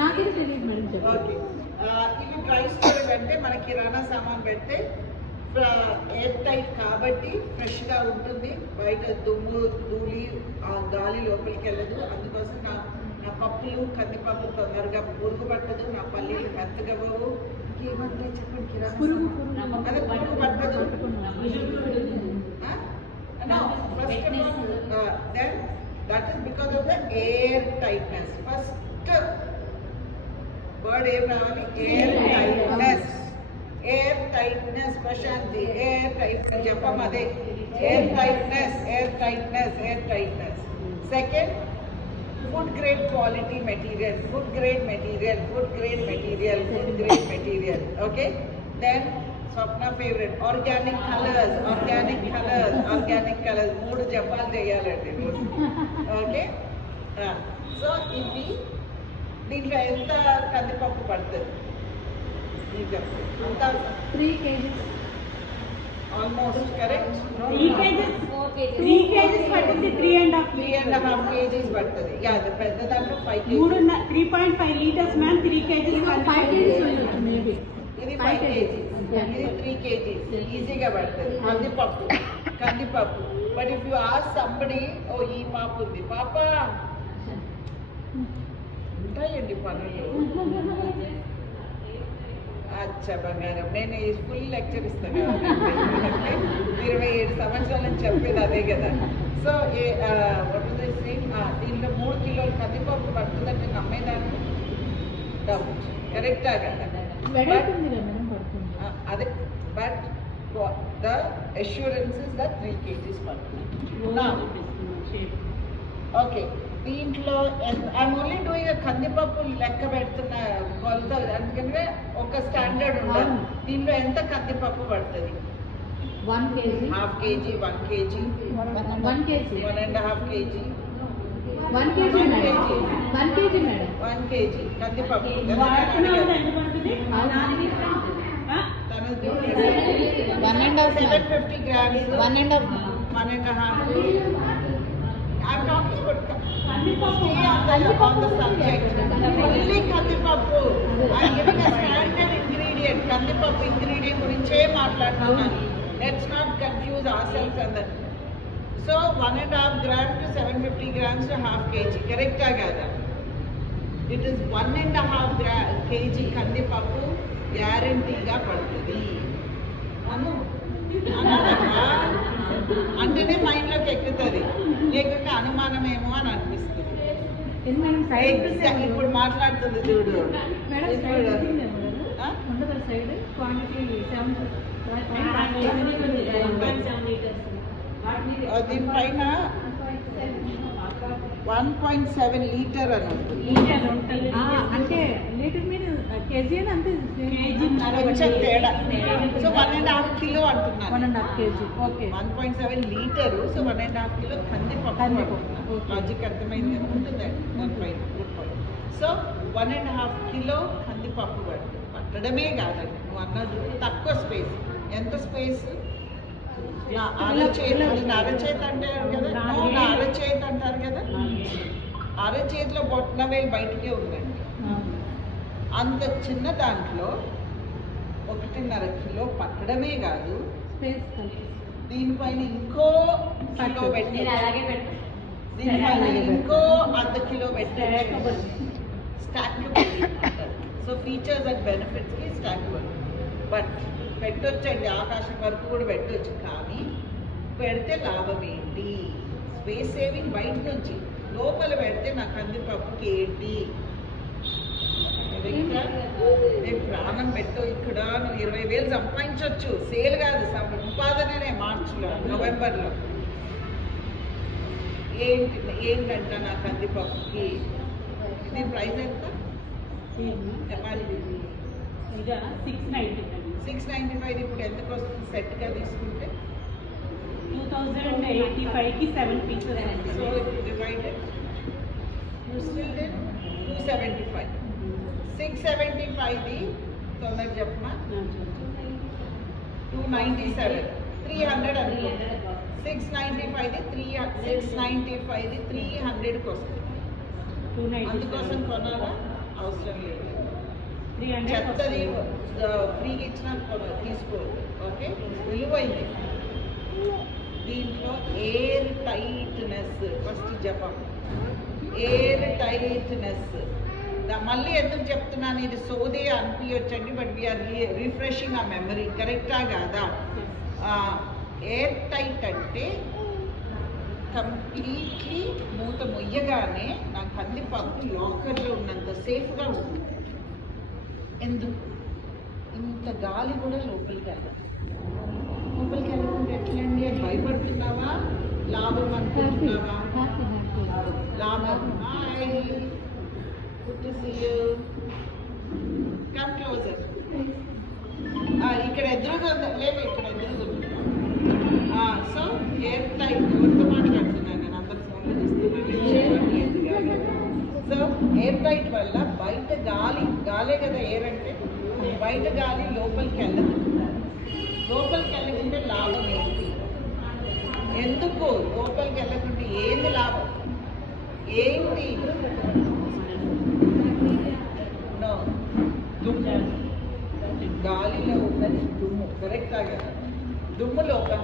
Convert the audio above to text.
నాకు తెలియదు madam. Okay, ఇవి డ్రై స్టోరేజ్ అంటే మన కిరాణా సామాన్ పెడితే ఎయిర్ టైట్ కాబట్టి ఫ్రెష్గా ఉంటుంది. బయట దుమ్ము ధూళి గాలి లోపలికి వెళ్ళదు. అందుకోసం నా పప్పులు కందిపప్పు తొందరగా పురుగు పట్టదు, నా పల్లీలు మెత్తగవ్వవు. ఇంకేమంటే చెప్పండి, కిరాణా అదే పురుగు పట్టదు. Then that is because of the air tightness. First word air రావాలి, air tightness. Air tightness, Prashanti, air tightness. చెప్పం అదే, air tightness, air tightness, air tightness. Second, food grade quality material, food grade material, food grade material, food grade material. Okay. Then Swapna favorite, organic colors, organic colors, organic colors. మూడు జపాలు చేయాలండి రోజు. Okay, so ఇవి దీంట్లో ఎంత కందిపప్పు పడుతుంది? అంతా 3 kg. Almost correct. 3 kg, 3 kg పడుతుంది. 3.5 kgs పడుతుంది. యా, పెద్ద దాంట్లో 5 kg. 3.5 liters ma'am. 3 kg 5 kg maybe. ఇది 5 kg, ఇది 3 kg ఈజీగా పడుతుంది. కందిపప్పు. But if you ask somebody, ఓ ఈ పాప ఉంది, పాప ఉంటాయండి పనులు. అచ్చా బంగారం, నేను ఈ స్కూల్ లెక్చర్ ఇస్తాను. 27 సంవత్సరాల నుంచి చెప్పేది అదే కదా. సో దీంట్లో 3 కిలోలు కందిపప్పు పడుతుందంటే నమ్మేదాన్ని డౌట్. కరెక్టా కదా? అదే, but the assurance is that 3 kgs పడుతుంది. ఓకే, దీంట్లో ఐఎమ్ ఓన్లీ డూయింగ్ కందిపప్పు లెక్క పెడుతున్న కొలత, అందుకనే ఒక స్టాండర్డ్ ఉండాలి. దీంట్లో ఎంత కందిపప్పు పడుతుంది? 1 kg, half KG, 1 kg, 1 kg, 1.5 kg, 1 kg madam. 1 kg madam. 1 kg కందిపప్పు. 750 grams, 1.5. I'm talking about on the subject. Only కందిపప్పు. I'm giving a standard ingredient. కందిపప్పు ingredient గురించే మాట్లాడుతున్నాను. Let's not confuse ourselves and that. So 1.5 grams to 750 grams to half kg. Correct కదా? It is 1.5 kg కందిపప్పు గ్యారంటీగా పడుతుంది. అంటేనే మైండ్లోకి ఎక్కుతుంది, లేకుంటే అనుమానమేమో అని అనిపిస్తుంది. ఇప్పుడు మాట్లాడుతుంది చూడు. దీనిపైన 1.7 లీటర్ అని ఉంటుంది. అంటే లీటర్ మీద కేజీ అని అంతే, కొంచెం తేడా. సో 1.5 కిలో అంటున్నాను. 1.5 kg. Okay, 1.7 litre. So 1.5 kilo కందిపప్పు. లాజిక్ అర్థమైంది ఉంటుందండి దానిపైన. Good point. సో 1.5 కిలో కందిపప్పు పట్టడమే కాదండి, నువ్వు అన్నది తక్కువ స్పేస్. ఎంత స్పేస్? అరచేతి అంటారు కదా, అరచేతి అంటారు కదా, అరచేతిలో బొట్టన వేలు బయటకే ఉందండి. అంత చిన్న దాంట్లో 1.5 కిలో పట్టడమే కాదు, దీనిపైన ఇంకో కిలో పెట్టి, దీనిపైన ఇంకో 1/2 కిలో పెట్టి stock. So features and benefits కి స్టాక్ వర్క్. బట్ పెట్టొచ్చండి, ఆకాశం వరకు కూడా పెట్టొచ్చు. కానీ పెడితే లాభం ఏంటి? Space saving. బయట నుంచి లోపల పెడితే నా కందిపప్పుకి ఏంటి? నేను ప్రాణం పెట్టు, ఇక్కడ నువ్వు 20,000 సంపాదించవచ్చు. సేల్ కాదు, సంపాదననే. మార్చిలో, నవంబర్లో ఏంటంట నా కందిపప్పుకి? దీని ప్రైస్ ఎంత? 695. ఇప్పుడు ఎంతకు వస్తుంది సెట్గా తీసుకుంటే? 2085కి 7 pieces. So divided you still dead 275. 675ది తొందరగా చెప్పమా? 297. 300 అనుకో. 695ది 300కి వస్తుంది. అందుకోసం కొనాలా అవసరం లేదు. 300 చెత్తది ఫ్రీగా ఇచ్చిన తీసుకోరు. ఓకే, విలువైంది. దీంట్లో ఎయిర్ టైట్నెస్ ఫస్ట్ జపం. ఎయిర్ టైట్నెస్ మళ్ళీ ఎందుకు చెప్తున్నాను, ఇది సోదే అనిపించండి, బట్ వీఆర్ రిఫ్రెషింగ్ ఆ మెమరీ. కరెక్టా కాదా? ఎయిర్ టైట్ అంటే కంప్లీట్లీ మూత మొయ్యగానే నా కందిపప్పు లాకర్లో ఉన్నంత సేఫ్గా ఉంటుంది. ఎందుకు? ఇంత గాలి కూడా లోపలికి వెళ్ళదు. లోపలికి వెళ్ళకుండా ఎట్లండి అని భయపడుతున్నావా? లాభం అనుకుంటున్నావా? లాభం. Hi, good to see you. Come closer. ఇక్కడ ఎదురుగా లేదు, ఇక్కడ ఎదురుగా. So air tight. ఎవరితో మాట్లాడుతున్నాను నేను? అందరు ఫోన్లో చూస్తున్నాను. సో ఎయిర్ టైట్ వల్ల బయట గాలే కదా ఎయిర్ అంటే, బయట గాలి లోపలికి వెళ్ళదు. లోపలికి వెళ్ళకుంటే లాభం ఏంటి? ఎందుకు లోపలికి వెళ్ళకుంటే ఏంది లాభం? ఏంటి? దుమ్ము. గాలిలో ఉన్నది దుమ్ము. కరెక్టా కదా? దుమ్ము లోపల